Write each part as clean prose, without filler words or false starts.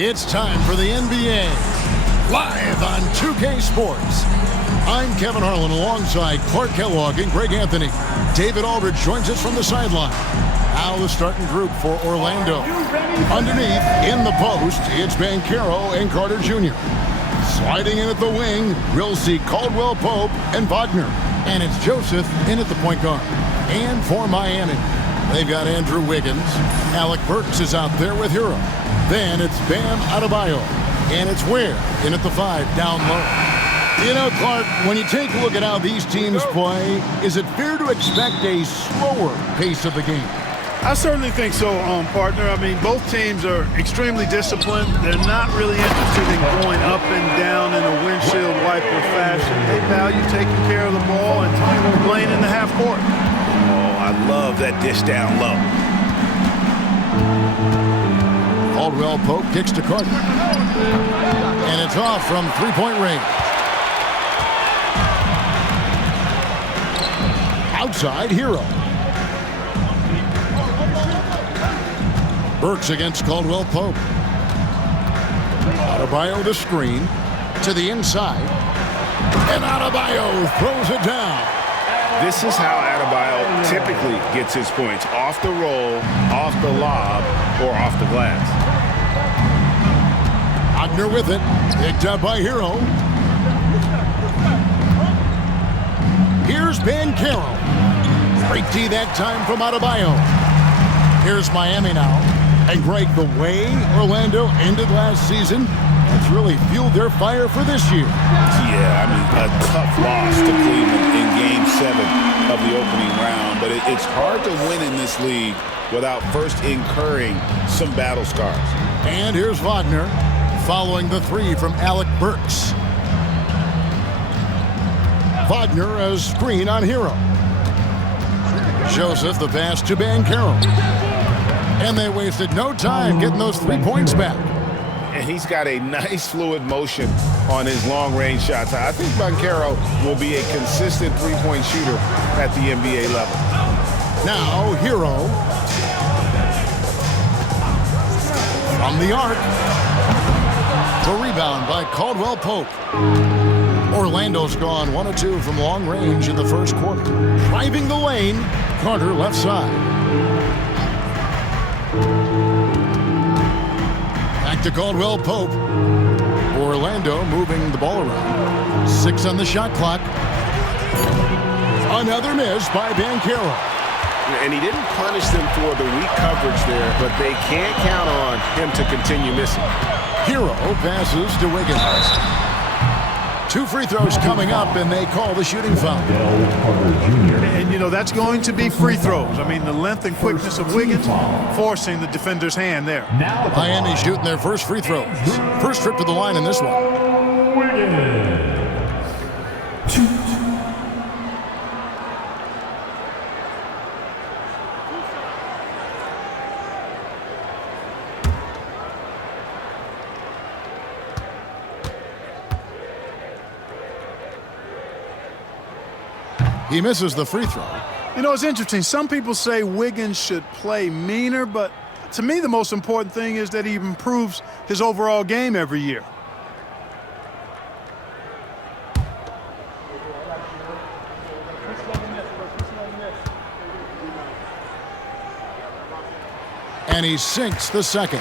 It's time for the NBA, live on 2K Sports. I'm Kevin Harlan alongside Clark Kellogg and Greg Anthony. David Aldridge joins us from the sideline. Now the starting group for Orlando. Underneath, in the post, it's Banchero and Carter Jr. Sliding in at the wing, we'll see Caldwell Pope and Wagner. And it's Joseph in at the point guard. And for Miami, they've got Andrew Wiggins. Alec Burks is out there with Hero. Then it's Bam Adebayo. And it's Ware in at the 5 down low. You know, Clark, when you take a look at how these teams play, is it fair to expect a slower pace of the game? I certainly think so, partner. I mean, both teams are extremely disciplined. They're not really interested in going up and down in a windshield wiper fashion. They value taking care of the ball and playing in the half court. Oh, I love that dish down low. Caldwell Pope kicks to Carter. And it's off from three-point range. Outside, Hero. Burks against Caldwell Pope. Adebayo the screen to the inside. And Adebayo throws it down. This is how Adebayo typically gets his points. Off the roll, off the lob, or off the glass. Wagner with it. Picked up by Hero. Here's Banchero. Great D that time from Adebayo. Here's Miami now. And Greg, the way Orlando ended last season, that's really fueled their fire for this year. Yeah, I mean, a tough loss to Cleveland in Game 7 of the opening round. But it's hard to win in this league without first incurring some battle scars. And here's Wagner following the 3 from Alec Burks. Wagner a screen on Hero. Joseph the pass to Banchero. And they wasted no time getting those 3 points back. And he's got a nice fluid motion on his long-range shots. I think Banchero will be a consistent three-point shooter at the NBA level. Now, Hero. From the arc. The rebound by Caldwell Pope. Orlando's gone 1 of 2 from long range in the first quarter. Driving the lane, Carter left side. Back to Caldwell Pope. Orlando moving the ball around. 6 on the shot clock. Another miss by Banchero. And he didn't punish them for the weak coverage there, but they can't count on him to continue missing. Hero passes to Wiggins. 2 free throws coming up, and they call the shooting foul. And, you know, that's going to be free throws. I mean, the length and quickness of Wiggins forcing the defender's hand there. Miami shooting their first free throws. First trip to the line in this one. He misses the free throw. You know, it's interesting. Some people say Wiggins should play meaner, but to me the most important thing is that he improves his overall game every year. And he sinks the second.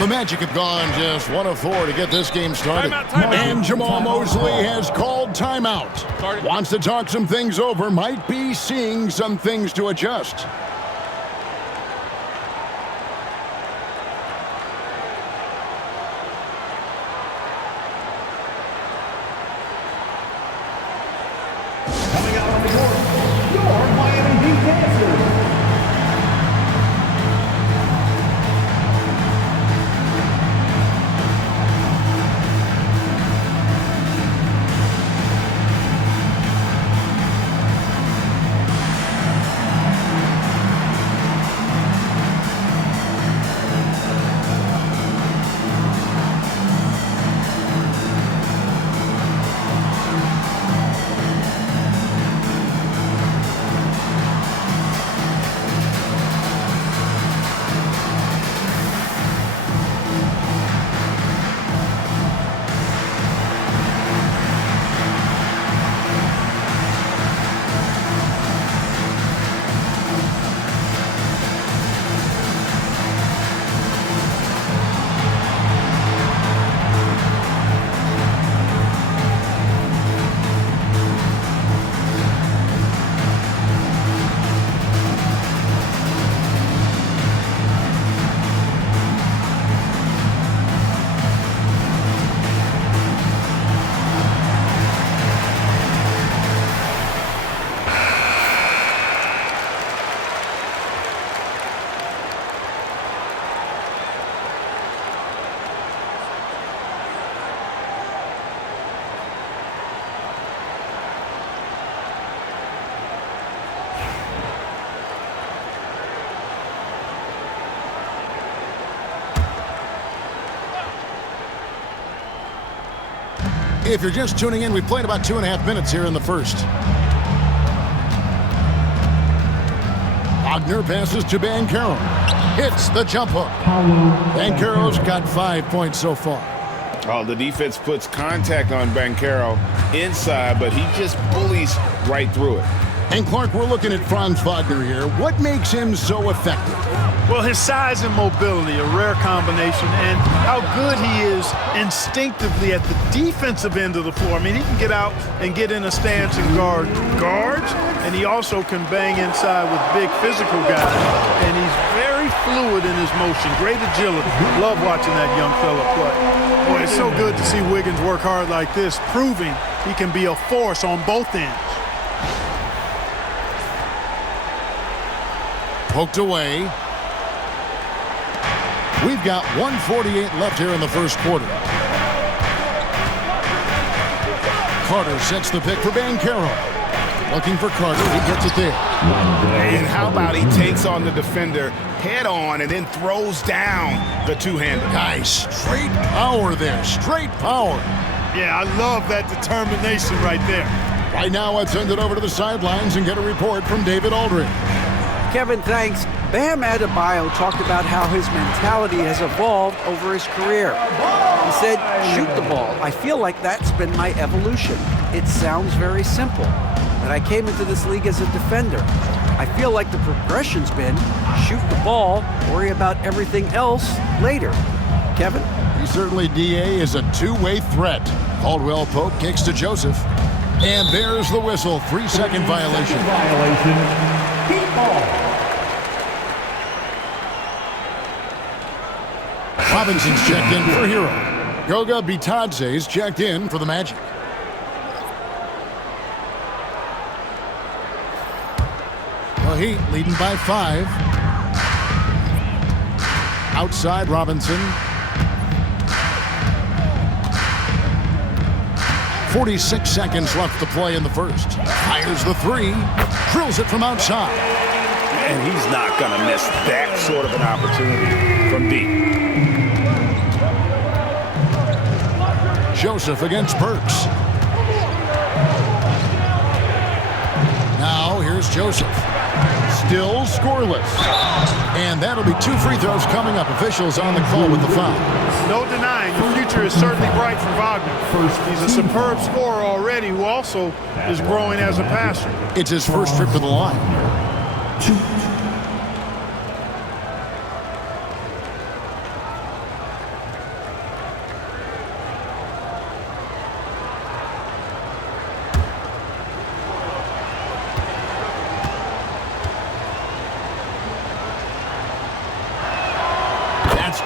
The Magic have gone just 1 of 4 to get this game started. Timeout. And Jamal Mosley has called timeout. Wants to talk some things over. Might be seeing some things to adjust. Coming out on the court, your Miami Heat dancers. If you're just tuning in, we played about 2.5 minutes here in the first. Wagner passes to Banchero. Hits the jump hook. Banchero's got 5 points so far. Oh, the defense puts contact on Banchero inside, but he just bullies right through it. And Clark, we're looking at Franz Wagner here. What makes him so effective? Well, his size and mobility, a rare combination, and how good he is instinctively at the defensive end of the floor. I mean, he can get out and get in a stance and guard guards, and he also can bang inside with big physical guys. And he's very fluid in his motion, great agility. Love watching that young fella play. Boy, it's so good to see Wiggins work hard like this, proving he can be a force on both ends. Poked away. We've got 1:48 left here in the first quarter. Carter sets the pick for Banchero. Looking for Carter. He gets it there. And how about he takes on the defender head on and then throws down the two-hander. Nice. Straight power there. Straight power. Yeah, I love that determination right there. Right now, let's send it over to the sidelines and get a report from David Aldridge. Kevin, thanks. Bam Adebayo talked about how his mentality has evolved over his career. He said, shoot the ball. I feel like that's been my evolution. It sounds very simple, but I came into this league as a defender. I feel like the progression's been shoot the ball, worry about everything else later. Kevin? He certainly, DA, is a two-way threat. Caldwell Pope kicks to Joseph. And there's the whistle. 3-second violation. Heat ball. Robinson's checked in for Hero. Goga Bitadze's checked in for the Magic. The Heat leading by 5. Outside Robinson. 46 seconds left to play in the first. Fires the 3. Drills it from outside. And he's not going to miss that sort of an opportunity from deep. Joseph against Burks. Now here's Joseph. Still scoreless. And that'll be 2 free throws coming up. Officials on the call with the foul. No denying, the future is certainly bright for Wagner. He's a superb scorer already who also is growing as a passer. It's his first trip to the line.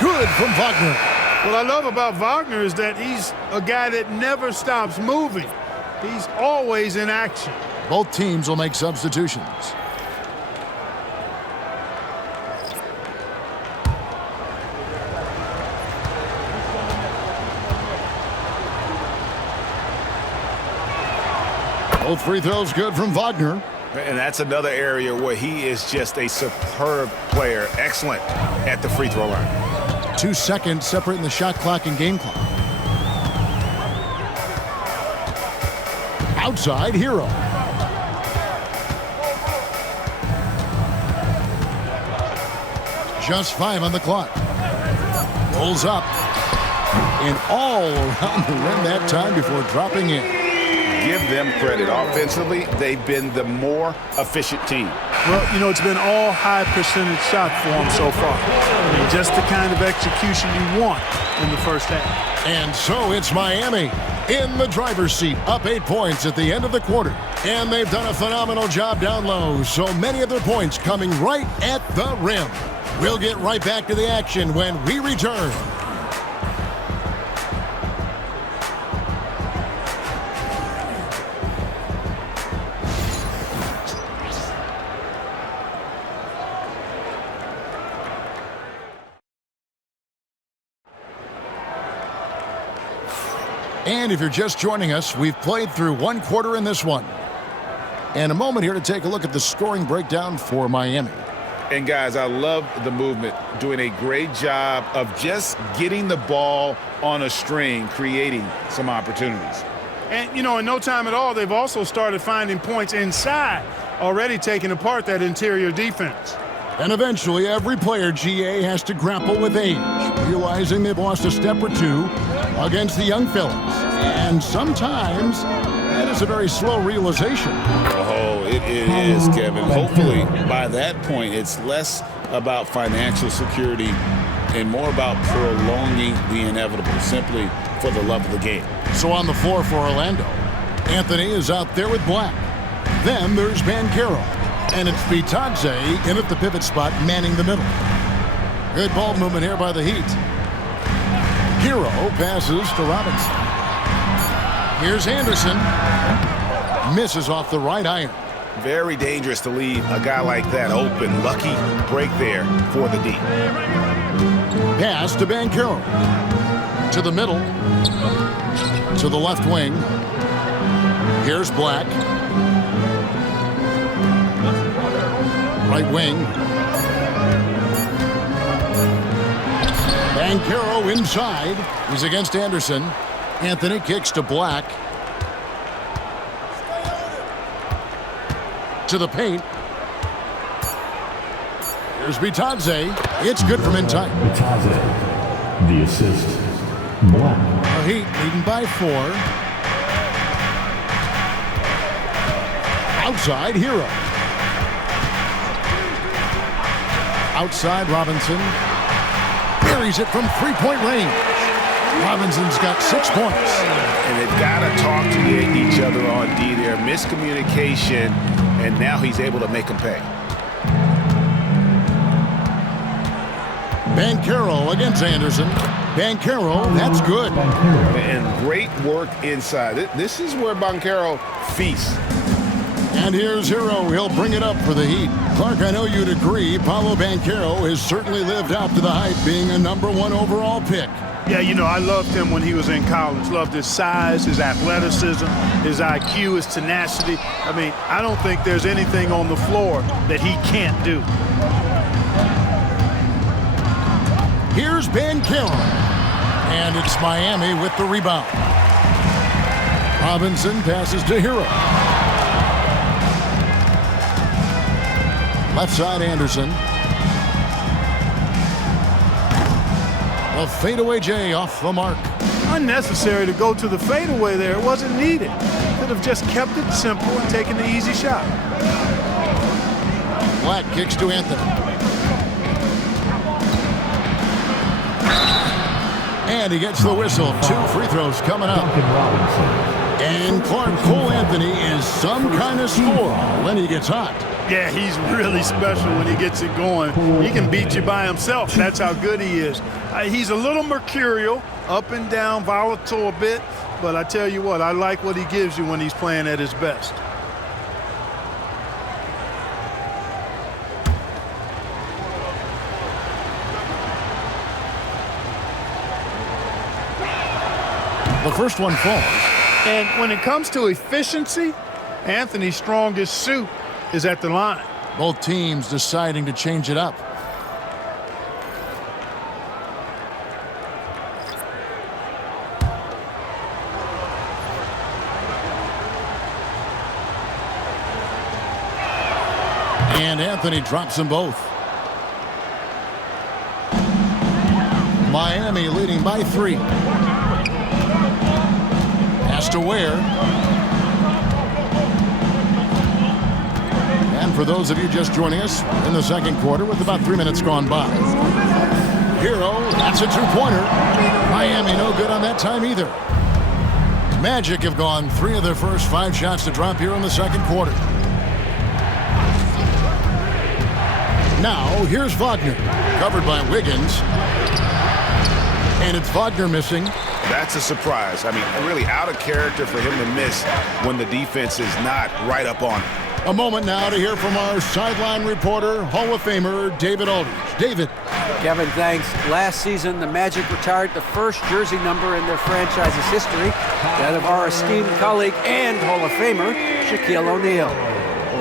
Good from Wagner. What I love about Wagner is that he's a guy that never stops moving. He's always in action. Both teams will make substitutions. Both free throws good from Wagner. And that's another area where he is just a superb player. Excellent at the free throw line. 2 seconds separating the shot clock and game clock. Outside, Hero. Just 5 on the clock. Pulls up. And all around the rim that time before dropping in. Give them credit. Offensively, they've been the more efficient team. Well, you know, it's been all high percentage shot for them so far. I mean, just the kind of execution you want in the first half. And so it's Miami in the driver's seat, up 8 points at the end of the quarter. And they've done a phenomenal job down low, so many of their points coming right at the rim. We'll get right back to the action when we return. And if you're just joining us, we've played through 1 quarter in this one. And a moment here to take a look at the scoring breakdown for Miami. And, guys, I love the movement, doing a great job of just getting the ball on a string, creating some opportunities. And, you know, in no time at all, they've also started finding points inside, already taking apart that interior defense. And eventually, every player, GA, has to grapple with age, realizing they've lost a step or two against the young fellas. And sometimes that is a very slow realization. Oh, it is, Kevin. Hopefully, by that point, it's less about financial security and more about prolonging the inevitable, simply for the love of the game. So on the floor for Orlando, Anthony is out there with Black. Then there's Banchero. And it's Bitadze in at the pivot spot, manning the middle. Good ball movement here by the Heat. Hero passes to Robinson. Here's Anderson. Misses off the right iron. Very dangerous to leave a guy like that open. Lucky break there for the D. Pass to Banchero. To the middle. To the left wing. Here's Black. Right wing. Banchero inside. He's against Anderson. Anthony kicks to Black. To the paint. Here's Bitadze. It's good from in tight. Bitadze, the assist. Black. The Heat leading by 4. Outside, Hero. Outside, Robinson. Buries it from three-point range. Robinson's got 6 points. And they've got to talk to each other on D there. Miscommunication, and now he's able to make them pay. Banchero against Anderson. Banchero, that's good. And great work inside. This is where Banchero feasts. And here's Hero. He'll bring it up for the Heat. Clark, I know you'd agree, Paolo Banchero has certainly lived up to the hype, being a #1 overall pick. Yeah, you know, I loved him when he was in college. Loved his size, his athleticism, his IQ, his tenacity. I mean, I don't think there's anything on the floor that he can't do. Here's Banchero. And it's Miami with the rebound. Robinson passes to Hero. Left side, Anderson. A fadeaway J off the mark. Unnecessary to go to the fadeaway there. It wasn't needed. Could have just kept it simple and taken the easy shot. Black kicks to Anthony. And he gets the whistle. 2 free throws coming up. And Clark, Cole Anthony is some kind of scorer when he gets hot. Yeah, he's really special when he gets it going. He can beat you by himself. That's how good he is. He's a little mercurial, up and down, volatile a bit. But I tell you what, I like what he gives you when he's playing at his best. The first one falls. And when it comes to efficiency, Anthony's strongest suit is at the line. Both teams deciding to change it up. And Anthony drops them both. Miami leading by 3. Pass to Ware. And for those of you just joining us in the second quarter with about 3 minutes gone by. Hero, that's a 2-pointer. Miami no good on that time either. Magic have gone 3 of their first 5 shots to drop here in the second quarter. Now, here's Wagner, covered by Wiggins. And it's Wagner missing. That's a surprise. I mean, really out of character for him to miss when the defense is not right up on him. A moment now to hear from our sideline reporter, Hall of Famer, David Aldridge. David. Kevin, thanks. Last season, the Magic retired the first jersey number in their franchise's history, that of our esteemed colleague and Hall of Famer, Shaquille O'Neal.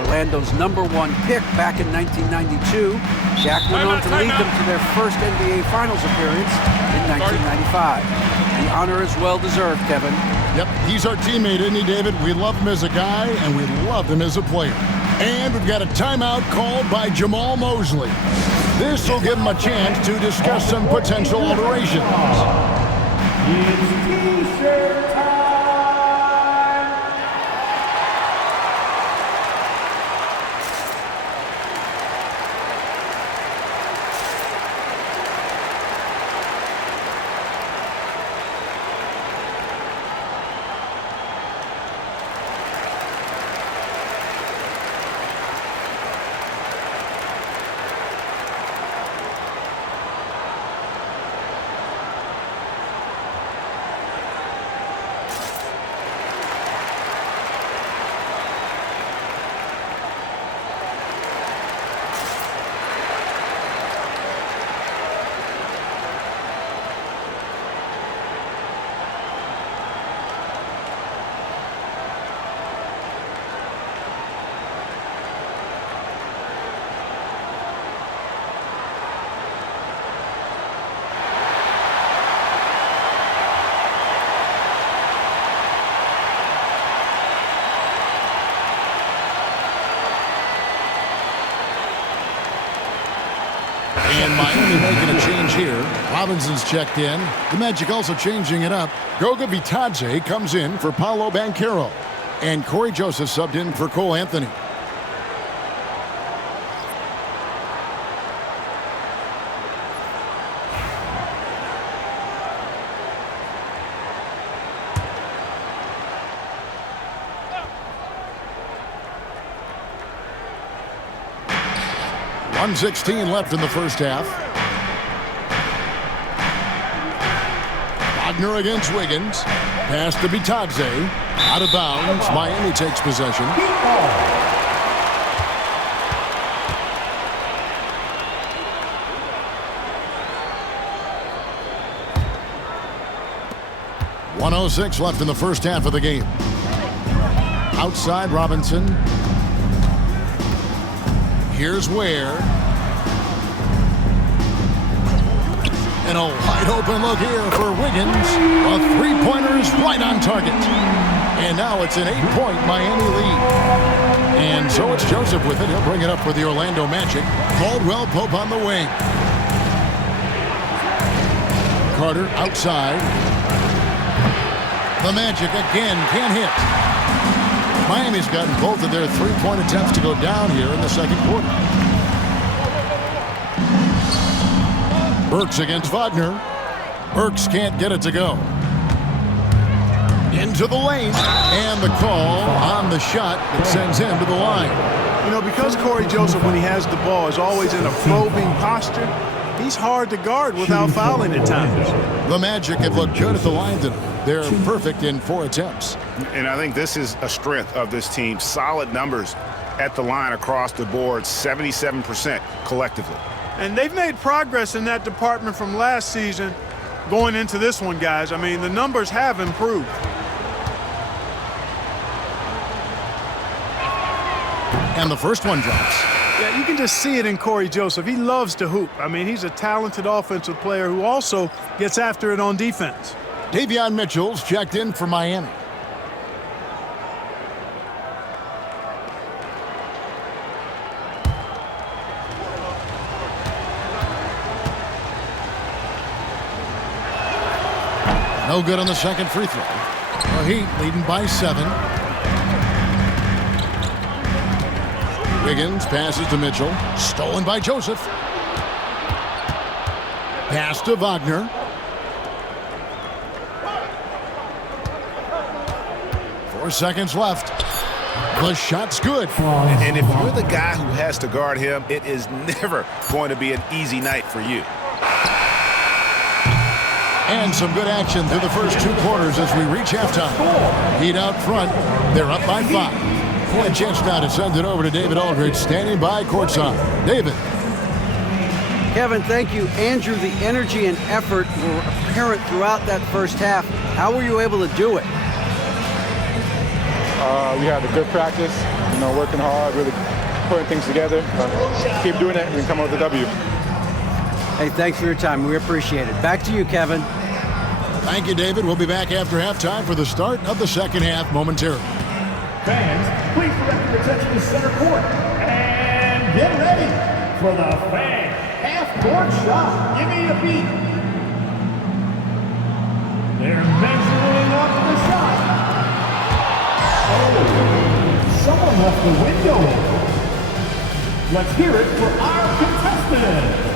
Orlando's #1 pick back in 1992. Shaq went on to lead them to their first NBA Finals appearance in 1995. The honor is well-deserved, Kevin. Yep, he's our teammate, isn't he, David? We love him as a guy, and we loved him as a player. And we've got a timeout called by Jamal Mosley. This will give him a chance to discuss some potential alterations. It's T-shirt time. And Miami making a change here. Robinson's checked in. The Magic also changing it up. Goga Bitadze comes in for Paolo Banchero. And Corey Joseph subbed in for Cole Anthony. .116 left in the first half. Wagner against Wiggins. Pass to Bitadze. Out of bounds. Miami takes possession. .106 left in the first half of the game. Outside Robinson. Here's Ware. And a wide open look here for Wiggins. A three-pointer is right on target. And now it's an 8-point Miami lead. And so it's Joseph with it. He'll bring it up for the Orlando Magic. Caldwell Pope on the wing. Carter outside. The Magic again can't hit. Miami's gotten both of their three-point attempts to go down here in the second quarter. Burks against Wagner. Burks can't get it to go. Into the lane. And the call on the shot that sends him to the line. You know, because Corey Joseph, when he has the ball, is always in a probing posture, he's hard to guard without fouling at times. The Magic have looked good at the line tonight. They're perfect in 4 attempts. And I think this is a strength of this team. Solid numbers at the line across the board, 77% collectively. And they've made progress in that department from last season going into this one, guys. I mean, the numbers have improved. And the first one drops. Yeah, you can just see it in Corey Joseph. He loves to hoop. I mean, he's a talented offensive player who also gets after it on defense. Davion Mitchell's checked in for Miami. No good on the second free throw. The Heat leading by 7. Wiggins passes to Mitchell. Stolen by Joseph. Pass to Wagner. 4 seconds left. The shot's good. And if you're the guy who has to guard him, it is never going to be an easy night for you. And some good action through the first 2 quarters as we reach halftime. Heat out front. They're up by 5. A chance now to send it over to David Aldridge, standing by courtside. David. Kevin, thank you. Andrew, the energy and effort were apparent throughout that first half. How were you able to do it? We had a good practice. working hard, really putting things together. Keep doing that and come out with a W. Hey, thanks for your time. We appreciate it. Back to you, Kevin. Thank you, David. We'll be back after halftime for the start of the second half momentarily. Fans, please direct your attention to center court. And get ready for the fan half-court shot. Give me a beat. They're measuring up the shot. Oh, someone left the window open. Let's hear it for our contestant.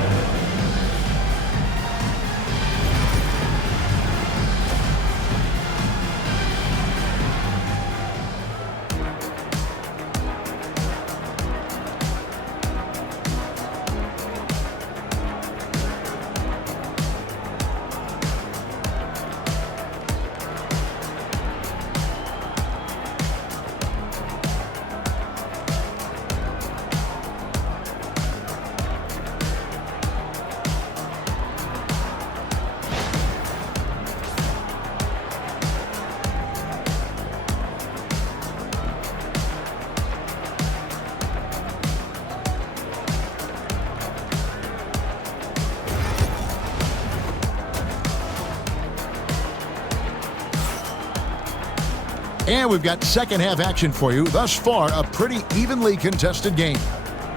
And we've got second half action for you. Thus far, a pretty evenly contested game.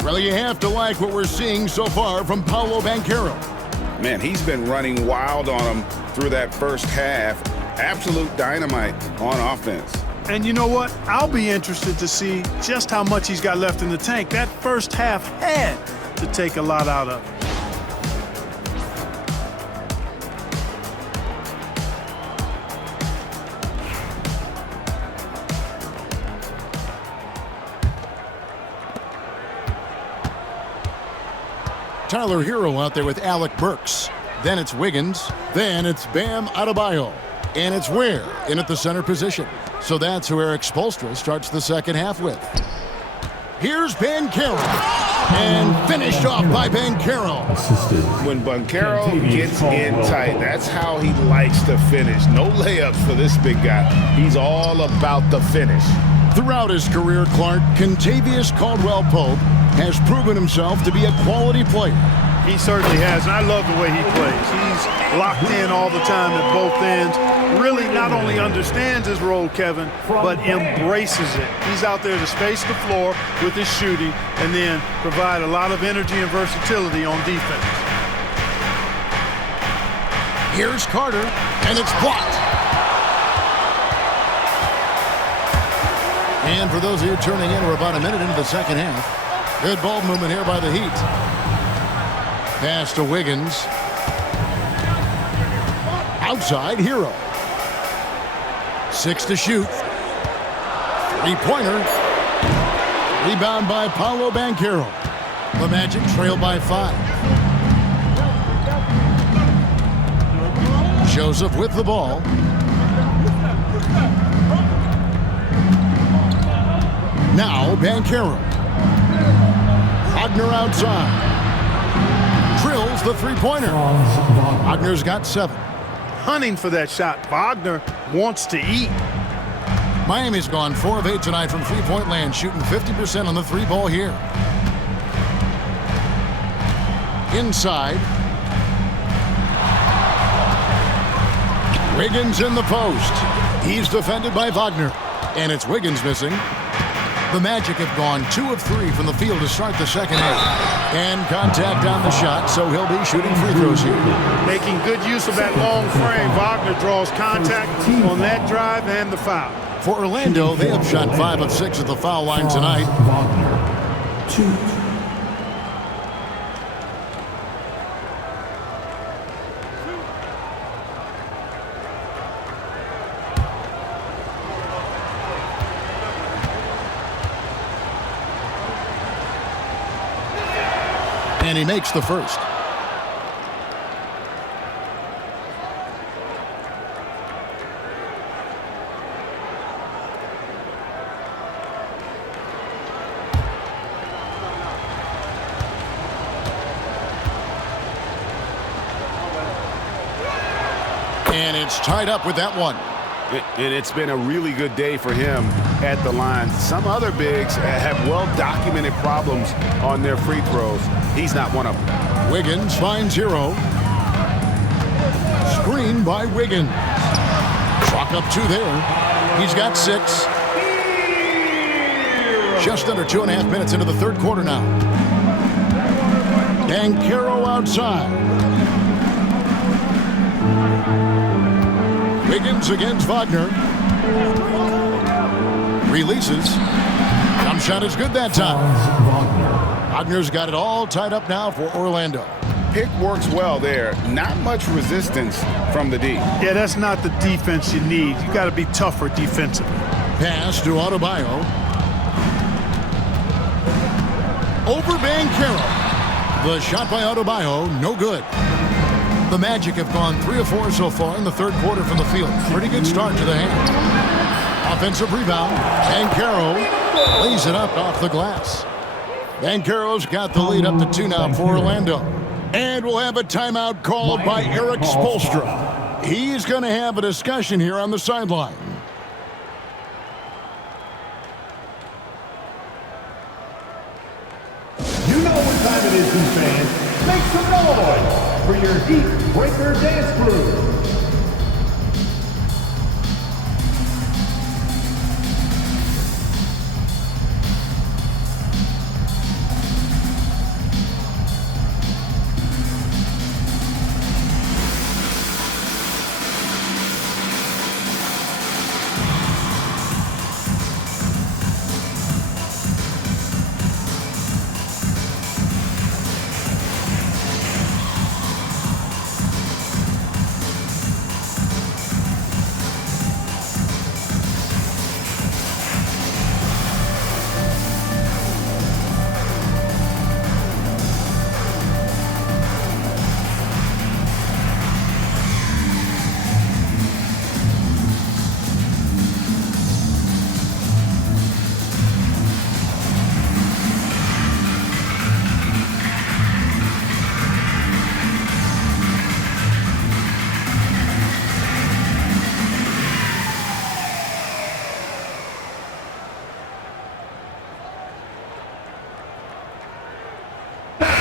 Well, you have to like what we're seeing so far from Paolo Banchero. Man, he's been running wild on him through that first half. Absolute dynamite on offense. And you know what? I'll be interested to see just how much he's got left in the tank. That first half had to take a lot out of it. Tyler Hero out there with Alec Burks. Then it's Wiggins. Then it's Bam Adebayo. And it's Ware in at the center position. So that's who Eric Spoelstra starts the second half with. Here's Banchero. And finished off by Banchero. When Banchero gets in tight, that's how he likes to finish. No layups for this big guy. He's all about the finish. Throughout his career, Clark, Kentavious Caldwell-Pope has proven himself to be a quality player. He certainly has, and I love the way he plays. He's locked in all the time at both ends. Really not only understands his role, Kevin, but embraces it. He's out there to space the floor with his shooting and then provide a lot of energy and versatility on defense. Here's Carter, and it's blocked. And for those of you turning in, we're about a minute into the second half. Good ball movement here by the Heat. Pass to Wiggins. Outside, Hero. 6 to shoot. Three-pointer. Rebound by Paolo Banchero. The Magic trail by 5. Joseph with the ball. Now Banchero. Wagner outside. Drills the three-pointer. Wagner's got 7. Hunting for that shot. Wagner wants to eat. Miami's gone 4 of 8 tonight from three-point land, shooting 50% on the three ball here. Inside. Wiggins in the post. He's defended by Wagner. And it's Wiggins missing. The Magic have gone 2 of 3 from the field to start the second half. And contact on the shot, so he'll be shooting free throws here. Making good use of that long frame. Wagner draws contact on that drive and the foul. For Orlando, they have shot 5 of 6 at the foul line tonight. Wagner, 2. And he makes the first. And it's tied up with that one. And it's been a really good day for him at the line. Some other bigs have well-documented problems on their free throws. He's not one of them. Wiggins finds Hero. Screen by Wiggins. Clock up 2 there. He's got 6. Just under 2.5 minutes into the third quarter now. Banchero outside. Wiggins against Wagner. Releases. Jump shot is good that time. Wagner's got it all tied up now for Orlando. Pick works well there. Not much resistance from the D. Yeah, that's not the defense you need. You got to be tougher defensively. Pass to Adebayo. Over Banchero. The shot by Adebayo, no good. The Magic have gone 3 of 4 so far in the third quarter from the field. Pretty good start to the hand. Offensive rebound. Banchero lays it up off the glass. Banchero's got the lead up to 2 now for Orlando. And we'll have a timeout called by Eric Spoelstra. He's going to have a discussion here on the sideline. You know what time it is, you fans. Make some noise for your Heat Breaker Dance Crew.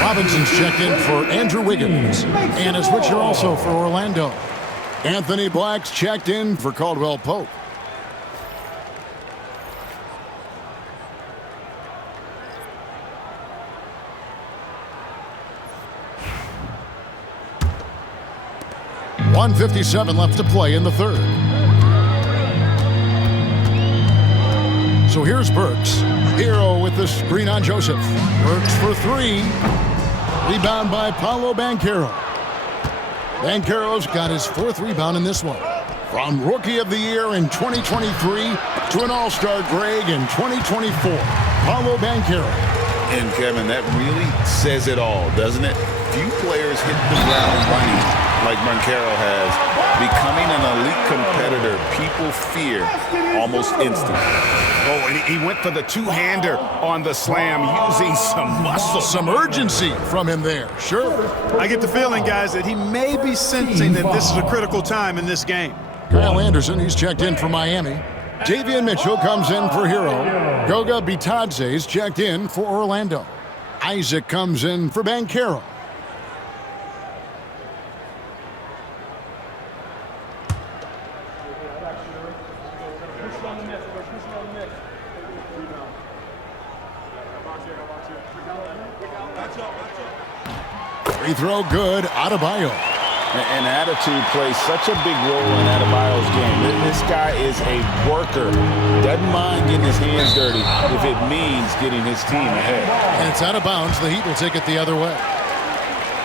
Robinson's checked in for Andrew Wiggins. And a switcher also for Orlando. Anthony Black's checked in for Caldwell Pope. .157 left to play in the third. So here's Burks. Hero with the screen on Joseph. Burks for 3. Rebound by Paolo Banchero. Banchero's got his 4th rebound in this one. From Rookie of the Year in 2023 to an All-Star Greg in 2024, Paolo Banchero. And Kevin, that really says it all, doesn't it? Few players hit the ground running like Banchero has, becoming an elite competitor people fear almost instantly. Oh, and he went for the two-hander on the slam, using some muscle. Some urgency from him there, sure. I get the feeling, guys, that he may be sensing that this is a critical time in this game. Kyle Anderson, he's checked in for Miami. Davion Mitchell comes in for Hero. Goga Bitadze's checked in for Orlando. Isaac comes in for Banchero. Free throw good, Adebayo. And attitude plays such a big role in Adebayo's game. This guy is a worker. Doesn't mind getting his hands dirty if it means getting his team ahead. And it's out of bounds. The Heat will take it the other way.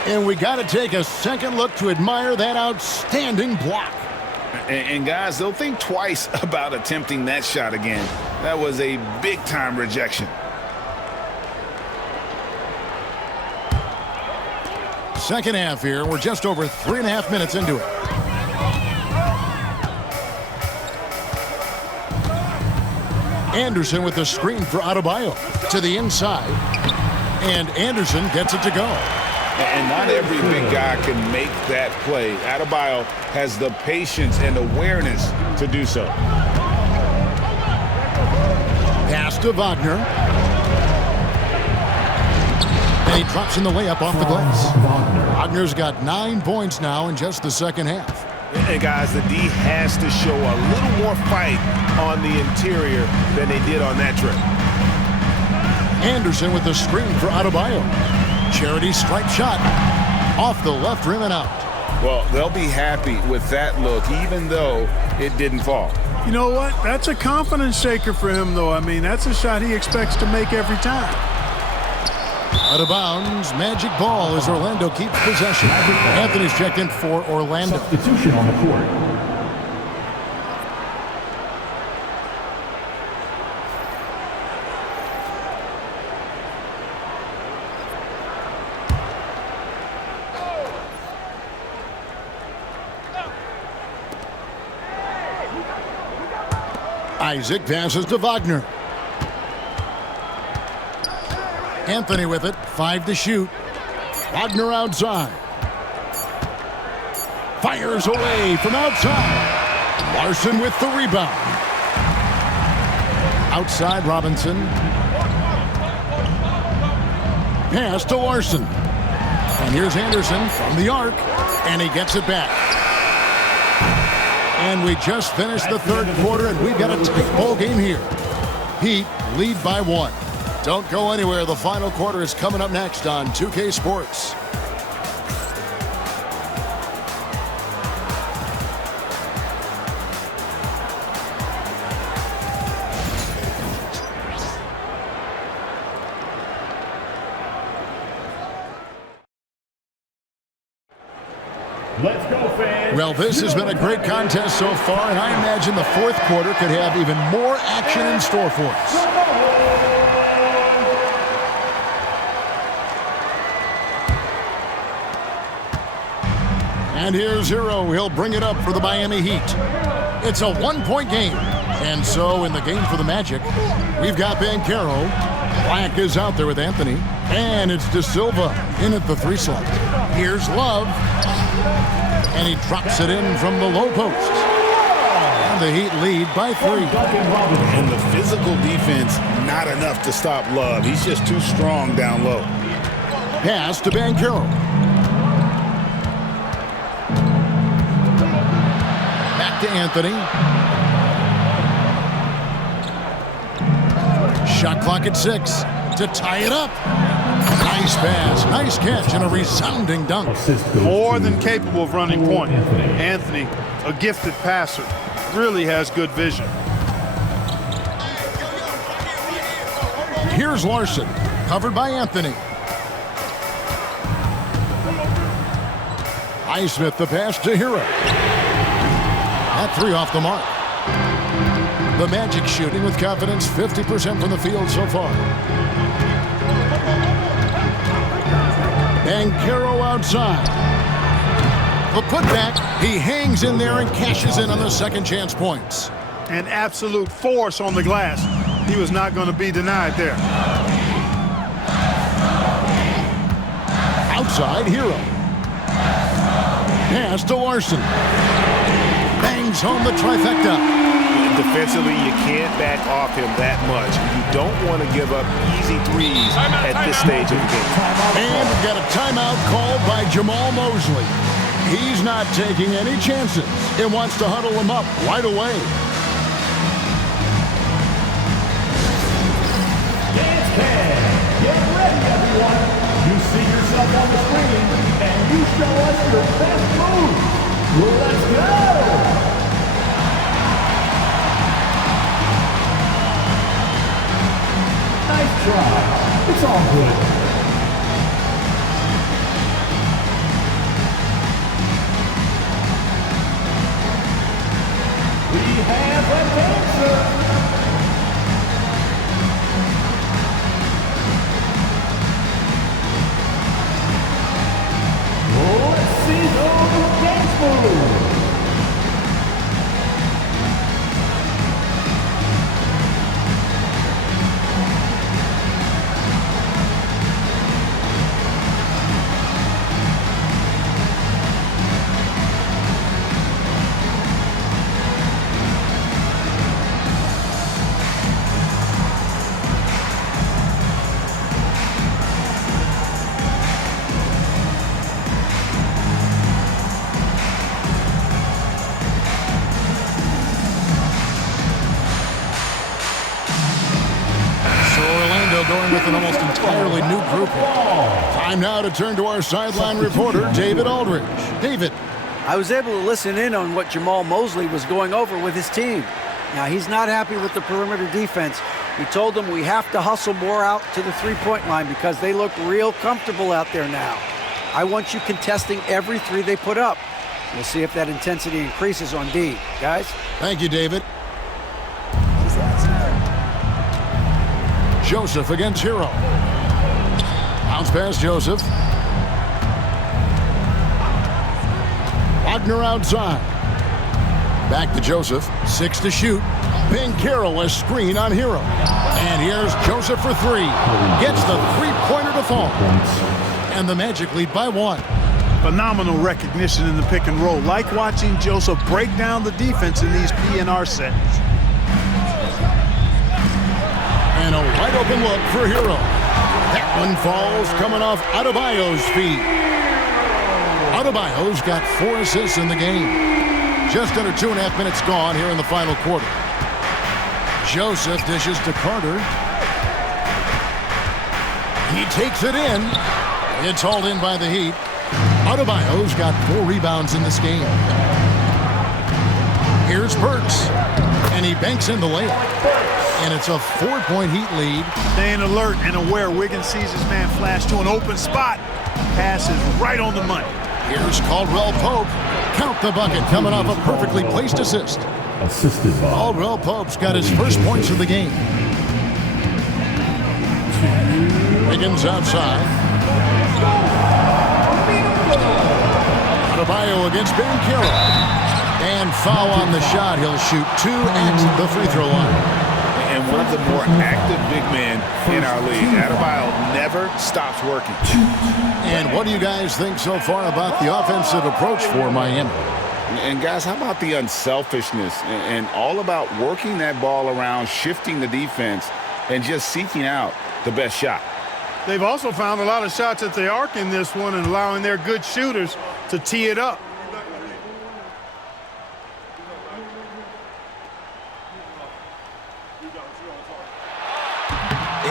And we got to take a second look to admire that outstanding block. And guys, they'll think twice about attempting that shot again. That was a big-time rejection. Second half here. We're just over 3.5 minutes into it. Anderson with the screen for Adebayo to the inside. And Anderson gets it to go. And not every big guy can make that play. Adebayo has the patience and awareness to do so. Pass to Wagner. And he drops in the layup off the glass. Wagner's got 9 points now in just the second half. And guys, the D has to show a little more fight on the interior than they did on that trip. Anderson with the screen for Adebayo. Charity stripe shot off the left rim and out. Well, they'll be happy with that look, even though it didn't fall. You know what? That's a confidence shaker for him, though. I mean, that's a shot he expects to make every time. Out of bounds, Magic ball as Orlando keeps possession. Anthony's checked in for Orlando. Substitution on the court. Isaac passes to Wagner. Anthony with it, 5 to shoot. Wagner outside. Fires away from outside. Larson with the rebound. Outside Robinson. Pass to Larson. And here's Anderson from the arc, and he gets it back. And we just finished the third quarter, and we've got a tight ball game here. Heat lead by 1. Don't go anywhere. The final quarter is coming up next on 2K Sports. Let's go, fans. Well, this has been a great contest so far, and I imagine the fourth quarter could have even more action in store for us. And here's Hero. He'll bring it up for the Miami Heat. It's a 1-point game. And so in the game for the Magic, we've got Banchero. Black is out there with Anthony. And it's De Silva in at the 3 slot. Here's Love. And he drops it in from the low post. And the Heat lead by 3. And the physical defense, not enough to stop Love. He's just too strong down low. Pass to Banchero. Back to Anthony. Shot clock at 6 to tie it up. Nice pass, nice catch, and a resounding dunk. More than capable of running point. Anthony, a gifted passer, really has good vision. Here's Larson, covered by Anthony. Highsmith the pass to Hero. That 3 off the mark. The Magic shooting with confidence, 50% from the field so far. Banchero outside. The putback, he hangs in there and cashes in on the second chance points. An absolute force on the glass. He was not going to be denied there. Outside, Hero. Pass to Larson. Bangs home the trifecta. Defensively, you can't back off him that much. You don't want to give up easy threes at this stage of the game. And we've got a timeout called by Jamal Mosley. He's not taking any chances and wants to huddle him up right away. Dance Cam. Get ready, everyone. You see yourself on the screen, and you show us your best move. Let's go. Nice try. It's all good. We have a dancer. Let's see those dance moves. almost entirely new group here. Time now to turn to our sideline reporter, David Aldridge. David. I was able to listen in on what Jamal Mosley was going over with his team. Now, he's not happy with the perimeter defense. He told them we have to hustle more out to the three-point line because they look real comfortable out there now. I want you contesting every three they put up. We'll see if that intensity increases on D. Guys? Thank you, David. Joseph against Hero. Bounce pass, Joseph. Wagner outside. Back to Joseph. 6 to shoot. Banchero a screen on Hero. And here's Joseph for 3. Gets the three-pointer to fall. And the Magic lead by 1. Phenomenal recognition in the pick and roll. Like watching Joseph break down the defense in these PNR sets. And a wide open look for Hero. That one falls coming off Adebayo's feet. Adebayo's got 4 assists in the game. Just under 2.5 minutes gone here in the final quarter. Joseph dishes to Carter. He takes it in. It's hauled in by the Heat. Adebayo's got 4 rebounds in this game. Here's Burks. And he banks in the layup. And it's a 4-point Heat lead. Staying alert and aware. Wiggins sees his man flash to an open spot. Pass is right on the money. Here's Caldwell Pope. Count the bucket coming off a perfectly placed assist. Assisted by Caldwell Pope's got his first points of the game. Wiggins outside. Adebayo against Banchero. And foul on the shot. He'll shoot 2 at the free throw line. And one of the more active big men in our league. Adebayo never stops working. And what do you guys think so far about the offensive approach for Miami? And guys, how about the unselfishness and all about working that ball around, shifting the defense, and just seeking out the best shot? They've also found a lot of shots at the arc in this one and allowing their good shooters to tee it up.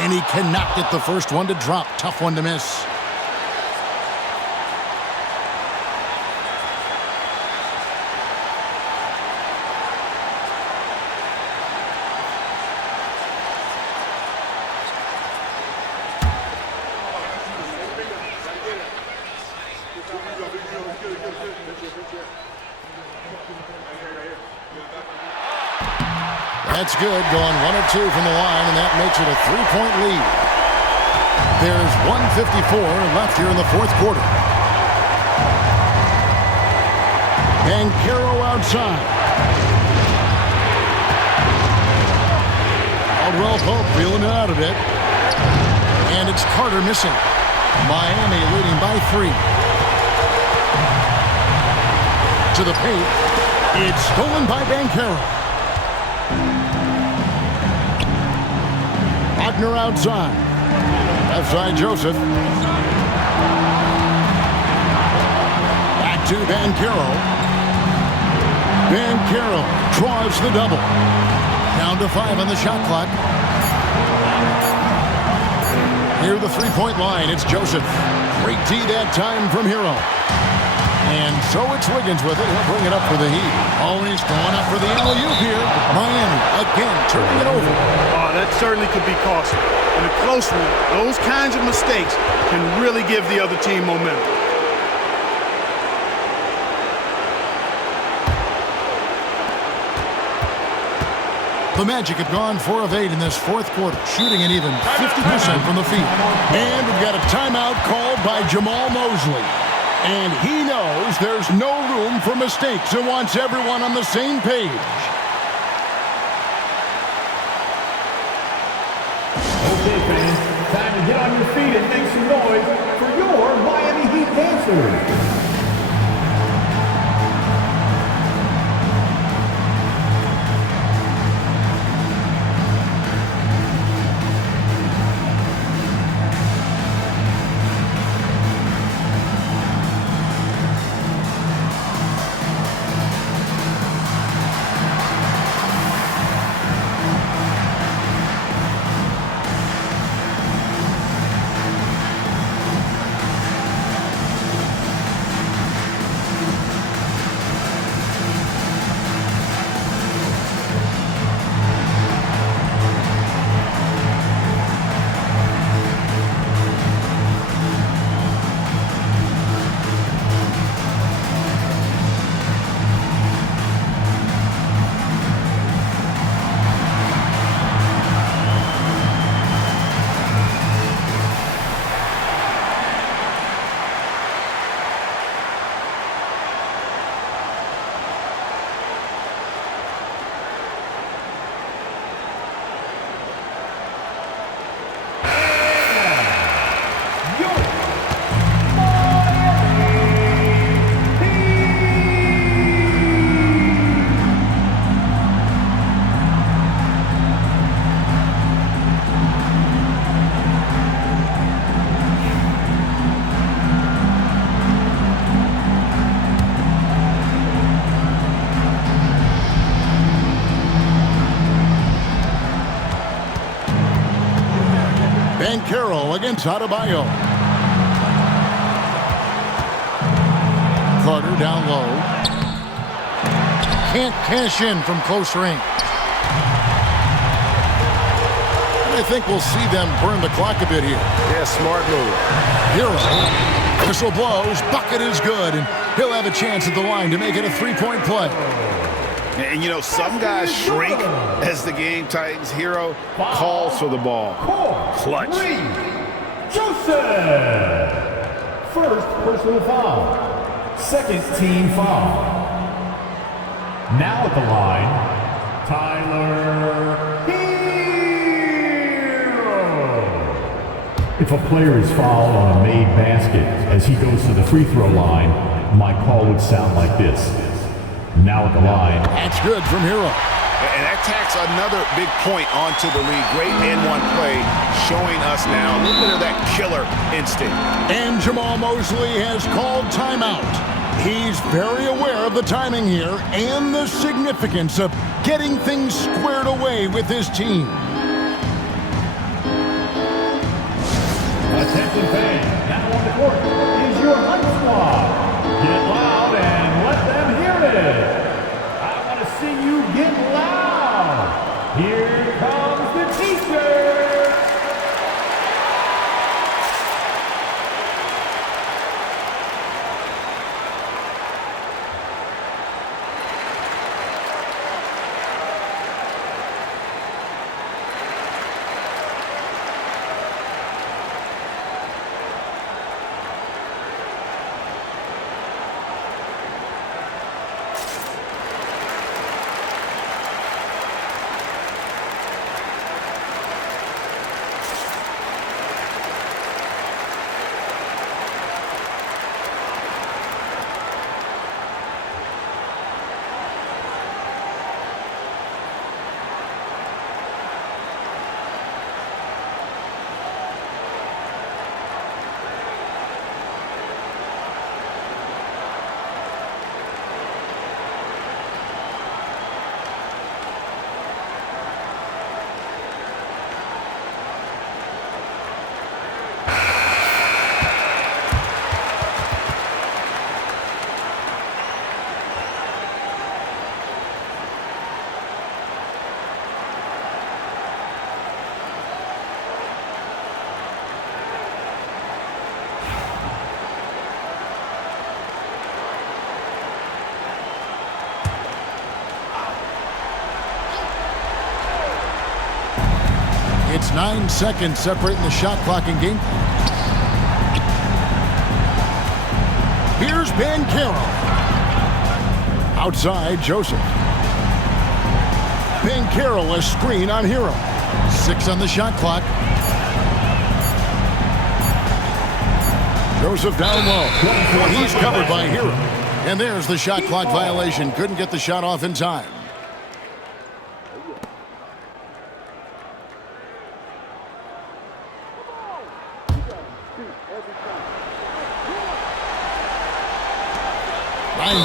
And he cannot get the first one to drop. Tough one to miss. That's good, going 1 of 2 from the line, and that makes it a 3-point lead. There's 1:54 left here in the fourth quarter. Banchero outside. Caldwell Pope feeling it out a bit. And it's Carter missing. Miami leading by 3. To the paint. It's stolen by Banchero. Wagner outside. Left side, Joseph. Back to Banchero. Banchero draws the double. Down to 5 on the shot clock. Near the three-point line, it's Joseph. Great D that time from Hero. And so it's Wiggins with it. He'll bring it up for the Heat. Oh, and he's going up for the alley-oop here. Miami again turning it over. Oh, that certainly could be costly. In a close one, those kinds of mistakes can really give the other team momentum. The Magic have gone 4 of 8 in this fourth quarter, shooting an even 50% from the field. And we've got a timeout called by Jamal Mosley. And he knows there's no room for mistakes and wants everyone on the same page. Okay, fans, time to get on your feet and make some noise for your Miami Heat dancers. Banchero against Adebayo. Carter down low. Can't cash in from close range. And I think we'll see them burn the clock a bit here. Yeah, smart move. Hero. Whistle blows. Bucket is good. And he'll have a chance at the line to make it a three-point play. And, you know, some guys shrink as the game tightens. Hero calls for the ball. Clutch. Joseph. First personal foul. Second team foul. Now at the line, Tyler Hero. If a player is fouled on a made basket as he goes to the free throw line, my call would sound like this. Now at the line. That's good from Hero. And that tacks another big point onto the lead. Great N1 play, showing us now a little bit of that killer instinct. And Jamal Mosley has called timeout. He's very aware of the timing here and the significance of getting things squared away with his team. Attention fans, now on the court is your Hunt Squad. Get loud and let them hear it. I want to see you get loud. Here comes the T-shirt. It's 9 seconds separating the shot clock and game. Here's Banchero. Outside, Joseph. Banchero, a screen on Hero. 6 on the shot clock. Joseph down low. He's covered by Hero. And there's the shot clock violation. Couldn't get the shot off in time.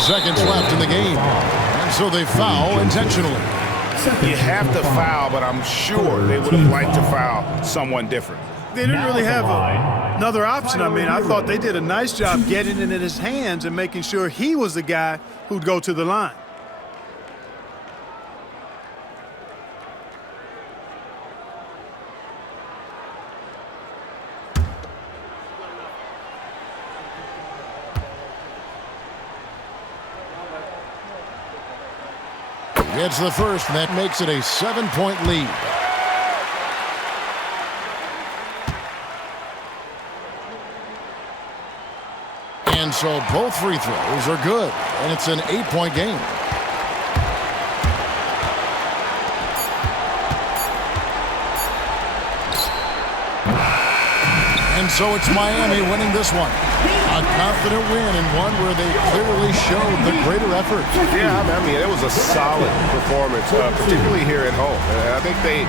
Seconds left in the game, and so they foul intentionally. You have to foul, but I'm sure they would have liked to foul someone different. They didn't really have another option. I mean, I thought they did a nice job getting it in his hands and making sure he was the guy who'd go to the line. Gets the first, and that makes it a 7-point lead. And so both free throws are good, and it's an 8-point game. And so it's Miami winning this one. A confident win, and one where they clearly showed the greater effort. Yeah, I mean, it was a solid performance, particularly here at home. And I think they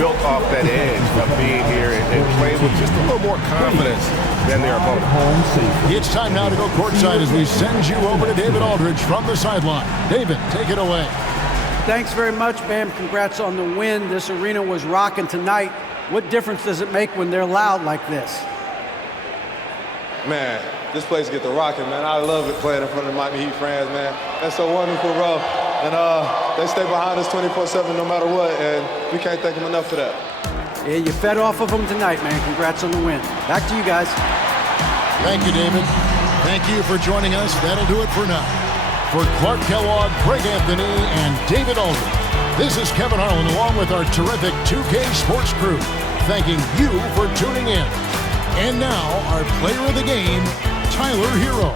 built off that edge of being here and playing with just a little more confidence than their opponent. It's time now to go courtside as we send you over to David Aldridge from the sideline. David, take it away. Thanks very much, Bam. Congrats on the win. This arena was rocking tonight. What difference does it make when they're loud like this? Man, this place get the rocking, man. I love it playing in front of the Miami Heat fans, man. That's so wonderful, bro. And they stay behind us 24/7 no matter what, and we can't thank them enough for that. Yeah, you fed off of them tonight, man. Congrats on the win. Back to you guys. Thank you, David. Thank you for joining us. That'll do it for now. For Clark Kellogg, Greg Anthony, and David Aldridge, this is Kevin Harlan along with our terrific 2K Sports crew, thanking you for tuning in. And now, our player of the game, Tyler Hero.